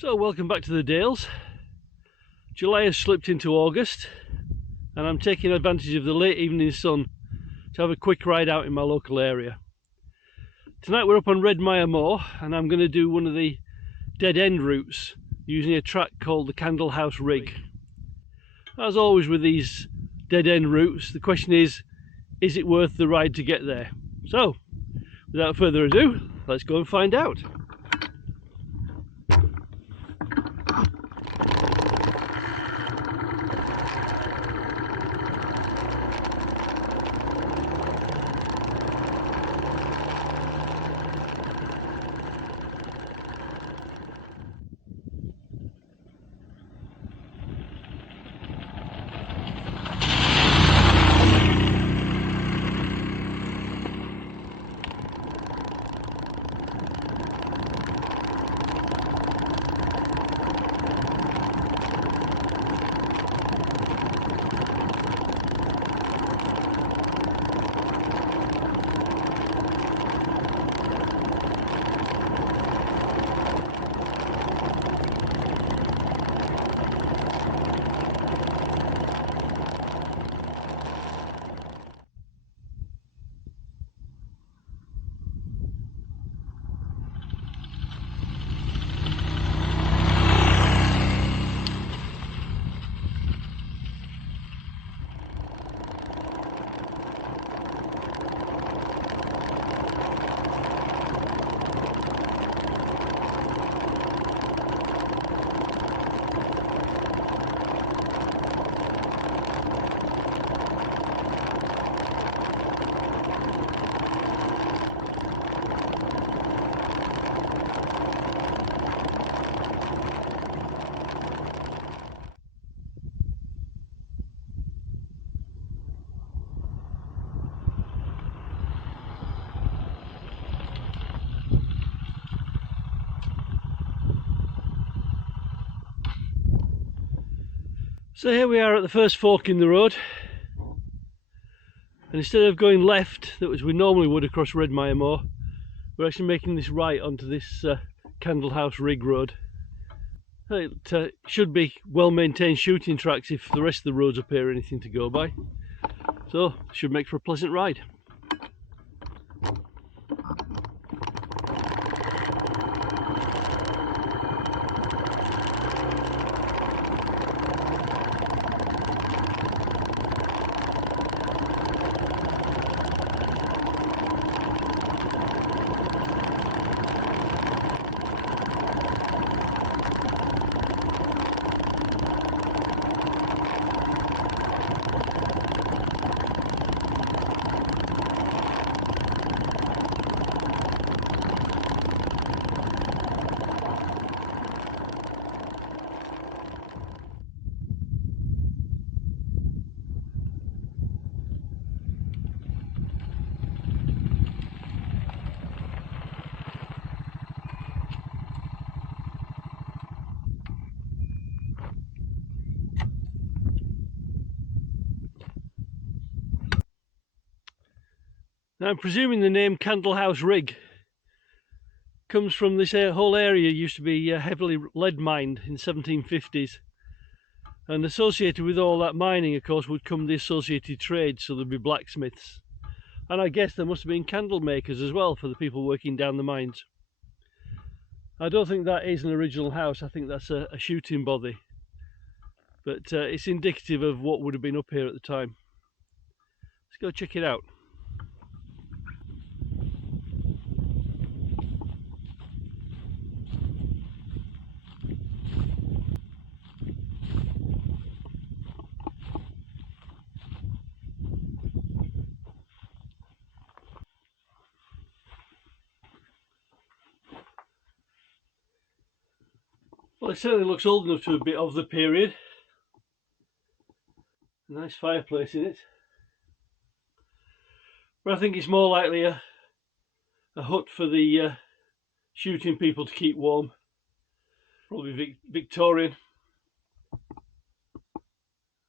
So welcome back to the Dales. July has slipped into August and I'm taking advantage of the late evening sun to have a quick ride out in my local area. Tonight we're up on Redmire Moor and I'm going to do one of the dead end routes using a track called the Candlehouse Rigg. As always with these dead end routes, the question is it worth the ride to get there? So without further ado, let's go and find out. So here we are at the first fork in the road, and instead of going left, that was we normally would across Redmire Moor, we're actually making this right onto this Candlehouse Rigg road. It should be well maintained shooting tracks if the rest of the roads appear anything to go by, so should make for a pleasant ride. Now I'm presuming the name Candlehouse Rigg comes from this whole area used to be heavily lead mined in the 1750s, and associated with all that mining of course would come the associated trades, so there'd be blacksmiths, and I guess there must have been candle makers as well for the people working down the mines. I don't think that is an original house, I think that's a shooting bothy, but it's indicative of what would have been up here at the time. Let's go check it out. Well, it certainly looks old enough to a bit of the period. A nice fireplace in it. But I think it's more likely a hut for the shooting people to keep warm. Probably Victorian.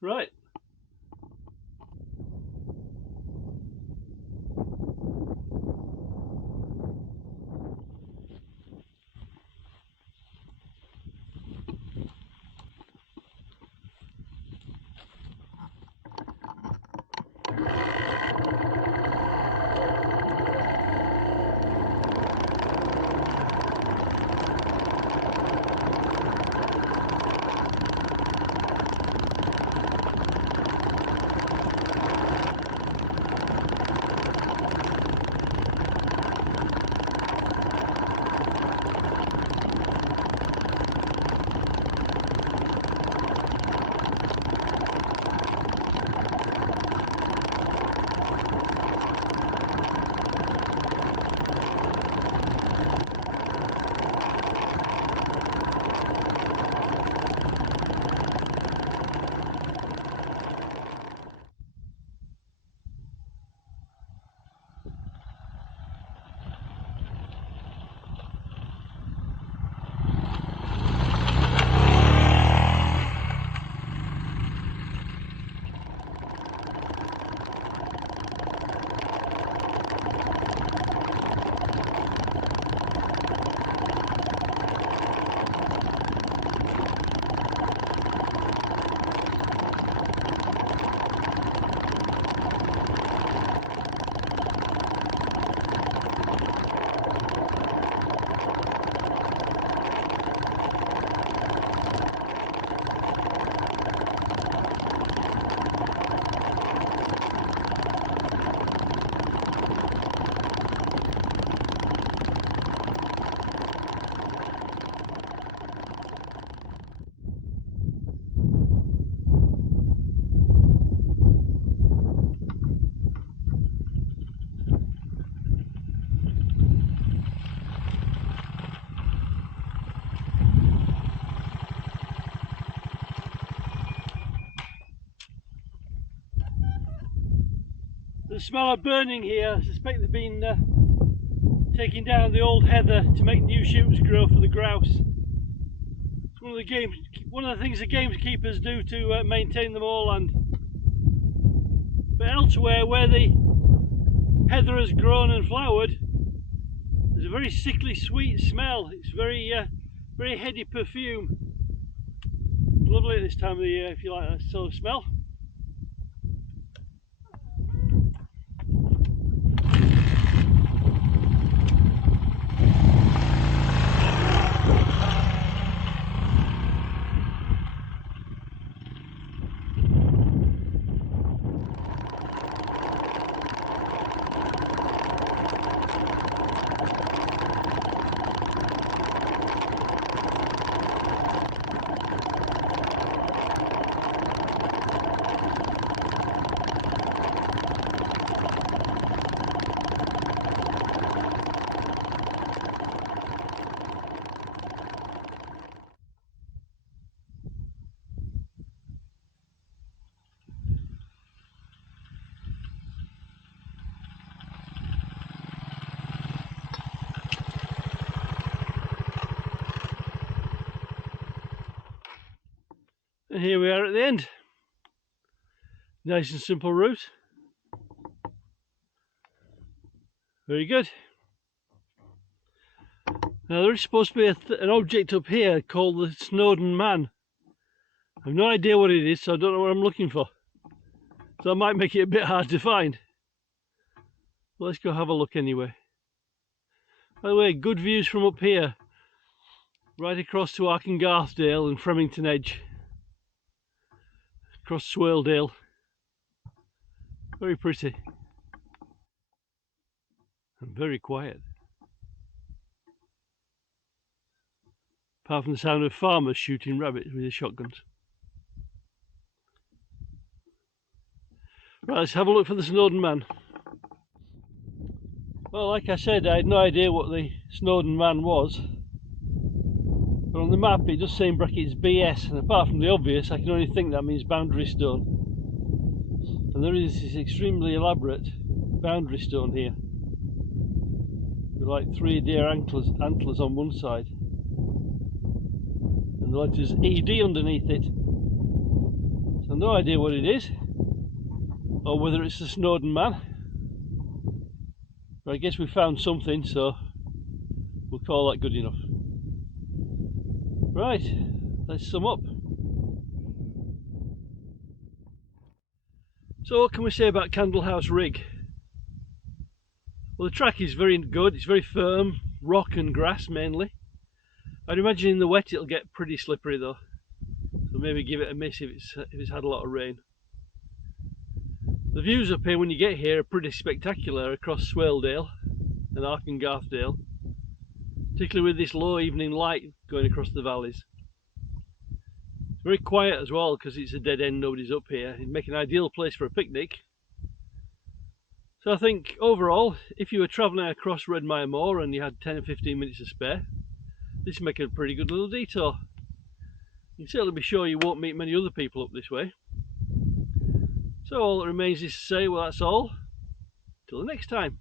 Right. The smell of burning here. I suspect they've been taking down the old heather to make new shoots grow for the grouse. It's one of the things the gamekeepers do to maintain the moorland. But elsewhere, where the heather has grown and flowered, there's a very sickly sweet smell. It's very heady perfume. Lovely at this time of the year if you like that sort of smell. And here we are at the end. Nice and simple route. Very good. Now there is supposed to be an object up here called the Snowden Man. I have no idea what it is, so I don't know what I'm looking for. So I might make it a bit hard to find. But let's go have a look anyway. By the way, good views from up here. Right across to Arkengarthdale and Fremington Edge. Across Swaledale. Very pretty. And very quiet. Apart from the sound of farmers shooting rabbits with their shotguns. Right, let's have a look for the Snowden Man. Well, like I said, I had no idea what the Snowden Man was. But on the map it does say in brackets BS, and apart from the obvious, I can only think that means boundary stone. And there is this extremely elaborate boundary stone here. With like 3 deer antlers on one side. And the letters ED underneath it. So no idea what it is, or whether it's the Snowden Man. But I guess we found something, so we'll call that good enough. Right, let's sum up. So what can we say about Candlehouse Rigg? Well, the track is very good, it's very firm, rock and grass mainly. I'd imagine in the wet it'll get pretty slippery though, so maybe give it a miss if it's had a lot of rain. The views up here when you get here are pretty spectacular across Swaledale and Arkengarthdale, particularly with this low evening light going across the valleys. It's very quiet as well because it's a dead end, nobody's up here. It'd make an ideal place for a picnic. So I think overall, if you were travelling across Redmire Moor and you had 10 or 15 minutes to spare, this would make a pretty good little detour. You can certainly be sure you won't meet many other people up this way. So all that remains is to say, well, that's all. Till the next time.